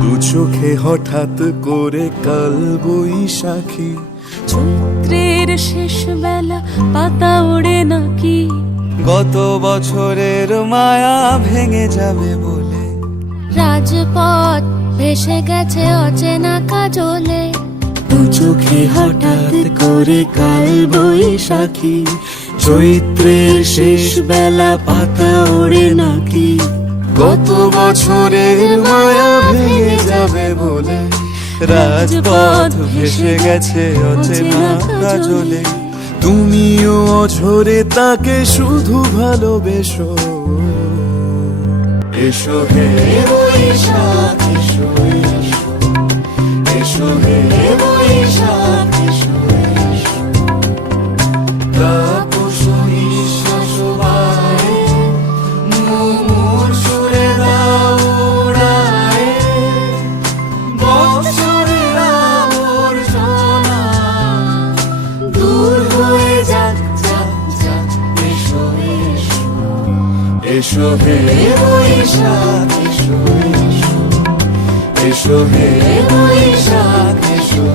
দু চোখে হঠাৎ করে কাল বৈশাখী, চৈত্রের শেষ বেলা পাতা ওড়ে নাকি, গত বছরের মায়া ভেঙে যাবে বলে, রাজপথ ভেসে গেছে অচেনা কাজলে। দু চোখে হঠাৎ করে কাল বৈশাখী, চৈত্রের শেষ বেলা পাতা ওড়ে নাকি, গত বছরের মায়া ভেঙে যাবে বলে, রাজপথ ভেসে গেছে অচেনা কাজলে। তুমিও অঝরে তাকে শুধু ভালোবেসো, এসো হে বৈশাখ এসো এসো, এসো হে বৈশাখ এসো এসো। তাপস নিঃশ্বাস বায়ে, মুমুর সুরে দাও উড়ায়ে, বৎসরের আবর্জনা দূর হয়ে যাক যাক যাক। এসো এসো, এসো হে বৈশাখ এসো এসো, এসো হে বৈশাখ এসো।